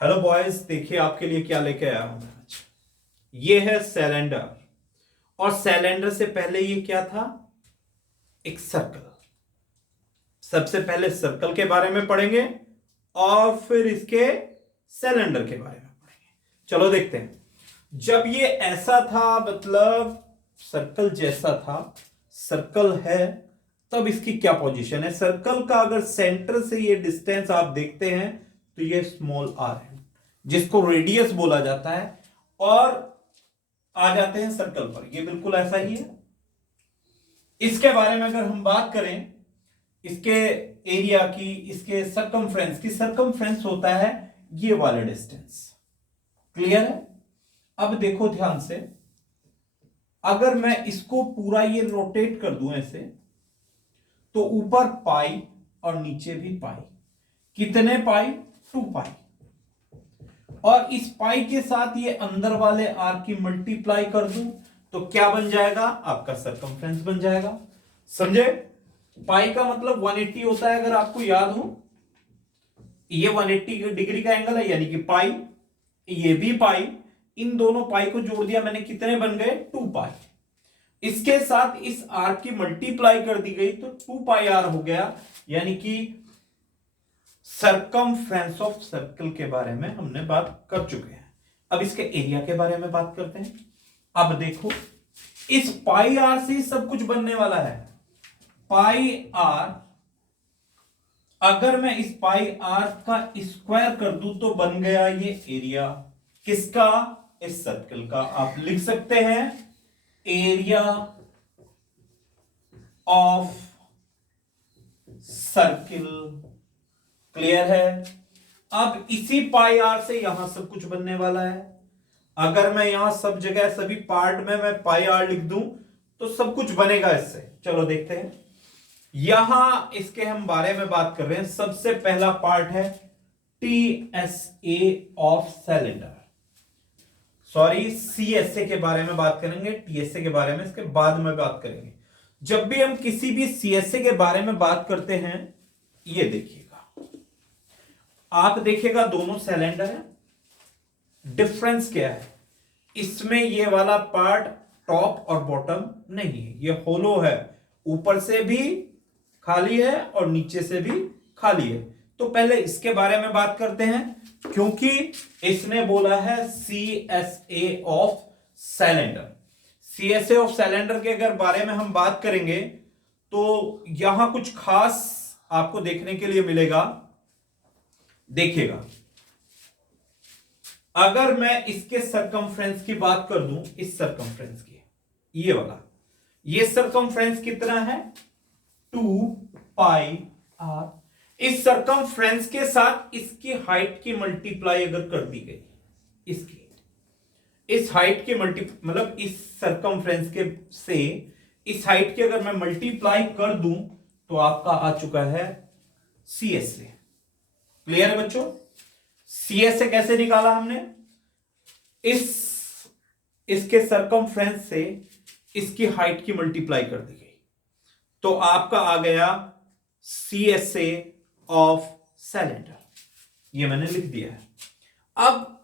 Hello boys, देखिए आपके लिए क्या लेके आया हूं मैं आज। ये है सिलेंडर। और सिलेंडर से पहले ये क्या था? एक सर्कल। सबसे पहले सर्कल के बारे में पढ़ेंगे और फिर इसके सिलेंडर के बारे में पढ़ेंगे। चलो देखते हैं। जब ये ऐसा था, मतलब सर्कल जैसा था, सर्कल है, तब इसकी क्या पोजीशन है? सर्कल का अगर सेंटर से ये डिस्टेंस आप देखते हैं तो ये स्मॉल आर है, जिसको रेडियस बोला जाता है। और आ जाते हैं सर्कल पर, ये बिल्कुल ऐसा ही है। इसके बारे में अगर हम बात करें, इसके एरिया की, इसके सरकमफ्रेंस की, सरकमफ्रेंस होता है ये वाला डिस्टेंस। क्लियर है? अब देखो ध्यान से, अगर मैं इसको पूरा ये रोटेट कर दूं ऐसे, तो ऊपर पाई और नीचे भी पाई। कितने पाई? 2 पाई। और इस पाई के साथ ये अंदर वाले आर की मल्टीप्लाई कर दूं तो क्या बन जाएगा? आपका सरकमफ्रेंस बन जाएगा। समझे? पाई का मतलब 180 होता है, अगर आपको याद हो। ये 180 डिग्री का एंगल है, यानी कि पाई। ये भी पाई। इन दोनों पाई को जोड़ दिया मैंने, कितने बन गए? 2 पाई। इसके साथ इस आर की मल्टीप्लाई कर दी गई तो 2 पाई आर हो गया। यानी कि सरकमफ्रेंस ऑफ सर्कल के बारे में हमने बात कर चुके हैं। अब इसके एरिया के बारे में बात करते हैं। अब देखो, इस पाई आर से सब कुछ बनने वाला है। पाई आर, अगर मैं इस पाई आर का स्क्वायर कर दूं तो बन गया ये एरिया। किसका? इस सर्कल का। आप लिख सकते हैं एरिया ऑफ सर्किल। क्लियर है? अब इसी पाई आर से यहां सब कुछ बनने वाला है। अगर मैं यहां सब जगह सभी पार्ट में मैं पाई आर लिख दूं तो सब कुछ बनेगा इससे। चलो देखते हैं। यहां इसके हम बारे में बात कर रहे हैं। सबसे पहला पार्ट है TSA of cylinder. Sorry, CSA के बारे में बात करेंगे, टीएसए के बारे में इसके बाद में बात करेंगे। जब भी हम किसी भी सीएसए के बारे में बात करते हैं, ये देखिएगा, आप देखिएगा दोनों सिलेंडर है। डिफरेंस क्या है? इसमें ये वाला पार्ट टॉप और बॉटम नहीं है, ये होलो है। ऊपर से भी खाली है और नीचे से भी खाली है। तो पहले इसके बारे में बात करते हैं, क्योंकि इसने बोला है CSA of cylinder. CSA of cylinder के अगर बारे में हम बात करेंगे तो यहां कुछ खास आपको देखने के लिए मिलेगा। देखिएगा, अगर मैं इसके सरकमफ्रेंस की बात कर दूं, इस सरकमफ्रेंस की, ये वाला, ये सरकमफ्रेंस कितना है? 2 पाई आर। इस सरकमफ्रेंस के साथ इसकी हाइट की मल्टीप्लाई अगर कर दी गई, इसकी इस हाइट की मतलब इस सरकमफ्रेंस के से इस हाइट की अगर मैं मल्टीप्लाई कर दूं तो आपका आ चुका है सीएसए। क्लियर है बच्चों? सीएसए कैसे निकाला हमने? इसके सरकमफ्रेंस से इसकी हाइट की मल्टीप्लाई कर दी गई तो आपका आ गया सीएसए ऑफ सिलेंडर। ये मैंने लिख दिया है। अब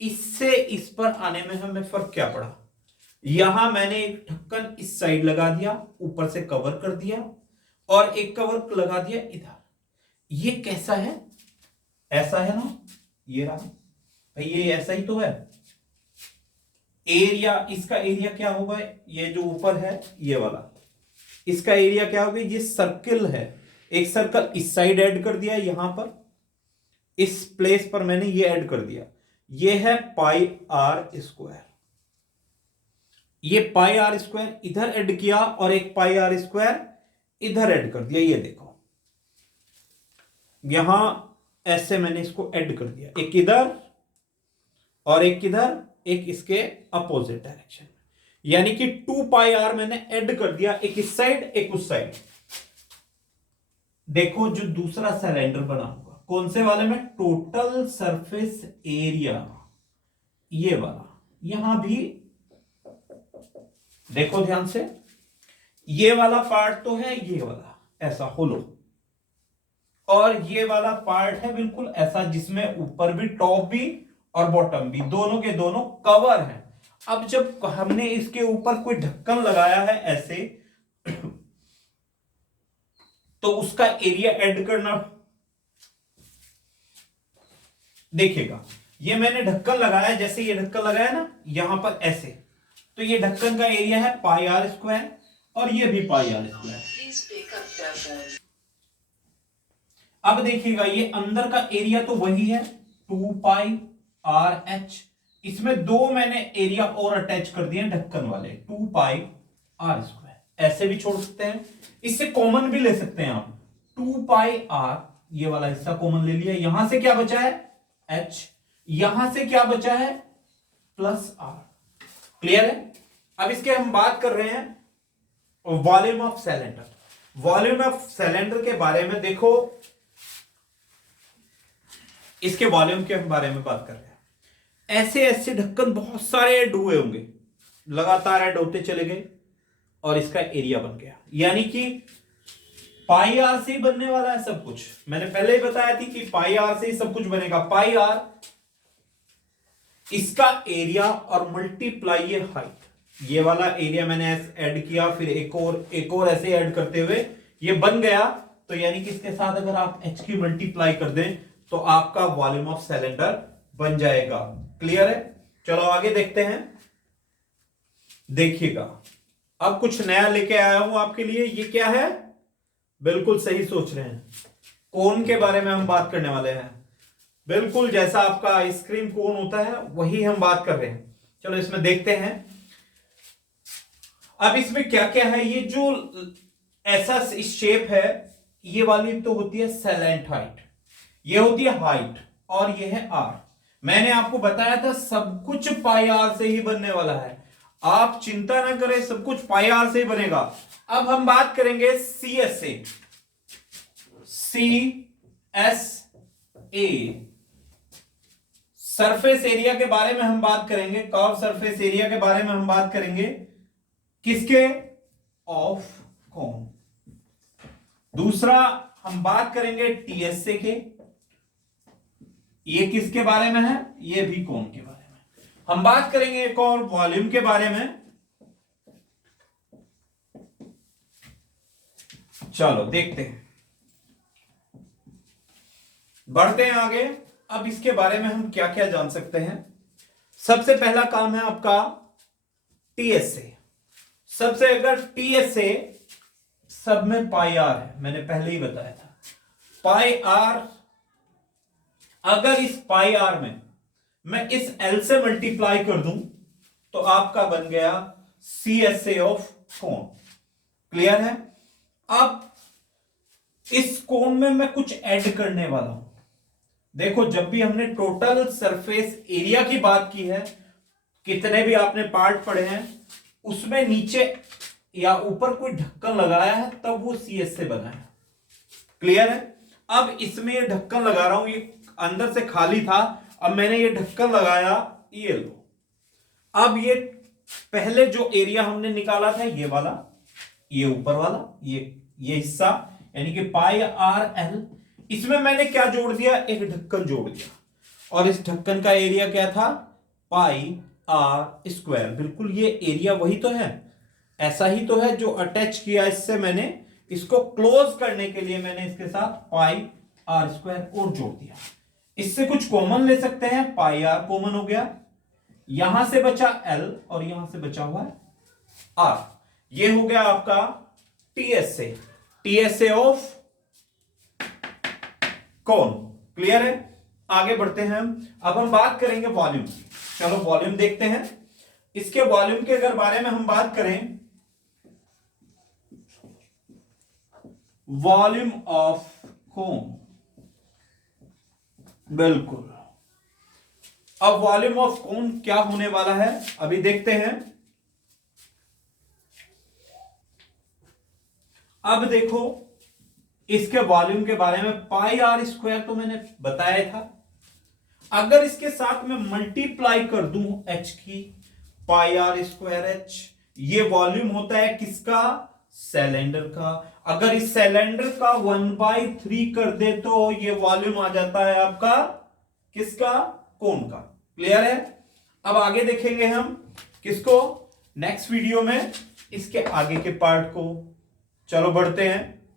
इससे इस पर आने में हमें फर्क क्या पड़ा? यहां मैंने एक ढक्कन इस साइड लगा दिया, ऊपर से कवर कर दिया, और एक कवर लगा दिया इधर। ये कैसा है? ऐसा है ना? ये रहा भाई, ये ऐसा ही तो है। एरिया, इसका एरिया क्या होगा? ये जो ऊपर है ये वाला, इसका एरिया क्या होगा? ये सर्किल है। एक सर्कल इस साइड ऐड कर दिया, यहां पर इस प्लेस पर मैंने ये ऐड कर दिया। ये है पाई आर स्क्वायर। ये पाई आर स्क्वायर इधर ऐड किया और एक पाई आर स्क्वायर इधर ऐड कर दिया। ये देखो, यहां ऐसे मैंने इसको ऐड कर दिया, एक इधर और एक इधर, एक इसके अपोजिट डायरेक्शन में। यानी कि 2 पाई आर मैंने ऐड कर दिया, एक इस साइड एक उस साइड। देखो, जो दूसरा सिलेंडर बना होगा, कौन से वाले में? टोटल सरफेस एरिया, ये वाला। यहां भी देखो ध्यान से, ये वाला पार्ट तो है ये वाला ऐसा होलो, और ये वाला पार्ट है बिल्कुल ऐसा, जिसमें ऊपर भी, टॉप भी और बॉटम भी, दोनों के दोनों कवर हैं। अब जब हमने इसके ऊपर कोई ढक्कन लगाया है ऐसे, तो उसका एरिया ऐड करना, देखिएगा ये मैंने ढक्कन लगाया, जैसे ये ढक्कन लगाया ना यहां पर ऐसे, तो ये ढक्कन का एरिया है पाई आर स्क्वायर, और ये भी पाई आर स्क्वायर। अब देखिएगा ये अंदर का एरिया तो वही है 2 पाई आर एच, इसमें दो मैंने एरिया और अटैच कर दिए ढक्कन वाले, 2 पाई आर स्क्वायर। ऐसे भी छोड़ सकते हैं, इससे कॉमन भी ले सकते हैं आप, 2 पाई आर, ये वाला हिस्सा कॉमन ले लिया, यहां से क्या बचा है एच, यहां से क्या बचा है प्लस आर। क्लियर है? अब इसके हम बात कर रहे हैं volume of cylinder. Volume of cylinder के बारे में देखो, इसके वॉल्यूम के बारे में बात कर रहे हैं। ऐसे ऐसे ढक्कन बहुत सारे ऐड हुए होंगे, लगातार ऐड होते चले गए और इसका एरिया बन गया, यानी कि पाई आर से ही बनने वाला है सब कुछ। मैंने पहले ही बताया थी कि पाई आर से ही सब कुछ बनेगा, पाई आर इसका एरिया और मल्टीप्लाई ये हाइट, ये वाला एरिया मैंने ऐड किया, फिर एक और ऐसे ऐड करते हुए ये बन गया। तो यानी कि इसके साथ अगर आप एच की मल्टीप्लाई कर दें तो आपका वॉल्यूम ऑफ सिलेंडर बन जाएगा। क्लियर है? चलो आगे देखते हैं। देखिएगा अब कुछ नया लेके आया हूं आपके लिए। ये क्या है? बिल्कुल सही सोच रहे हैं, कोन के बारे में हम बात करने वाले हैं। बिल्कुल जैसा आपका आइसक्रीम कोन होता है वही हम बात कर रहे हैं। चलो इसमें देखते हैं अब इसमें क्या क्या है। ये जो ऐसा शेप है, ये वाली तो होती है सेलेंट हाइट, ये होती है हाइट, और ये है आर। मैंने आपको बताया था सब कुछ पाई आर से ही बनने वाला है, आप चिंता ना करें, सब कुछ पाई आर से ही बनेगा। अब हम बात करेंगे C S A, surface area के बारे में हम बात करेंगे, कर्व सरफेस एरिया के बारे में हम बात करेंगे, किसके? Of cone. दूसरा हम बात करेंगे टीएसए के, ये किसके बारे में है? ये भी कोन के बारे में। हम बात करेंगे एक और वॉल्यूम के बारे में। चलो देखते हैं, बढ़ते हैं आगे। अब इसके बारे में हम क्या क्या जान सकते हैं। सबसे पहला काम है आपका टीएसए। सबसे अगर टीएसए सब में पाई आर है, मैंने पहले ही बताया था पाई आर, अगर इस पाई आर में मैं इस एल से मल्टीप्लाई कर दूं तो आपका बन गया C S A of cone. Clear है? अब इस कोन में मैं कुछ ऐड करने वाला हूं। देखो जब भी हमने टोटल सरफेस एरिया की बात की है, कितने भी आपने पार्ट पढ़े हैं, उसमें नीचे या ऊपर कोई ढक्कन लगाया है तब वो सी एस से बना है। क्लियर है? अब इसमें ये ढक्कन लगा रहा हूं, ये अंदर से खाली था, अब मैंने ये ढक्कन लगाया, ये लो। अब ये पहले जो एरिया हमने निकाला था ये वाला, ये ऊपर वाला, ये हिस्सा, यानी कि पाई आर एल, इसमें मैंने क्या जोड़ दिया? एक ढक्कन जोड़ दिया, और इस ढक्कन का एरिया क्या था? पाई आर स्क्वायर। बिल्कुल ये एरिया वही तो है, ऐसा ही तो है जो अटैच किया इससे मैंने, इसको क्लोज करने के लिए मैंने इसके साथ पाई आर स्क्वायर और जोड़ दिया। इससे कुछ कॉमन ले सकते हैं, पाई आर कॉमन हो गया, यहां से बचा एल और यहां से बचा हुआ है आर। ये हो गया आपका टीएसए, टीएसए ऑफ कौन। क्लियर है? आगे बढ़ते हैं हम। अब हम बात करेंगे वॉल्यूम की। चलो वॉल्यूम देखते हैं। इसके वॉल्यूम के अगर बारे में हम बात करें, वॉल्यूम ऑफ कोन, बिल्कुल। अब वॉल्यूम ऑफ कोन क्या होने वाला है अभी देखते हैं। अब देखो इसके वॉल्यूम के बारे में, पाई आर स्क्वायर तो मैंने बताया था, अगर इसके साथ में मल्टीप्लाई कर दूं एच की, पाई आर स्क्वायर एच, ये वॉल्यूम होता है किसका? सिलेंडर का। अगर इस सिलेंडर का 1/3 कर दे तो ये वॉल्यूम आ जाता है आपका किसका? कोन का। क्लियर है? अब आगे देखेंगे हम किसको नेक्स्ट वीडियो में, इसके आगे के पार्ट को। चलो बढ़ते हैं।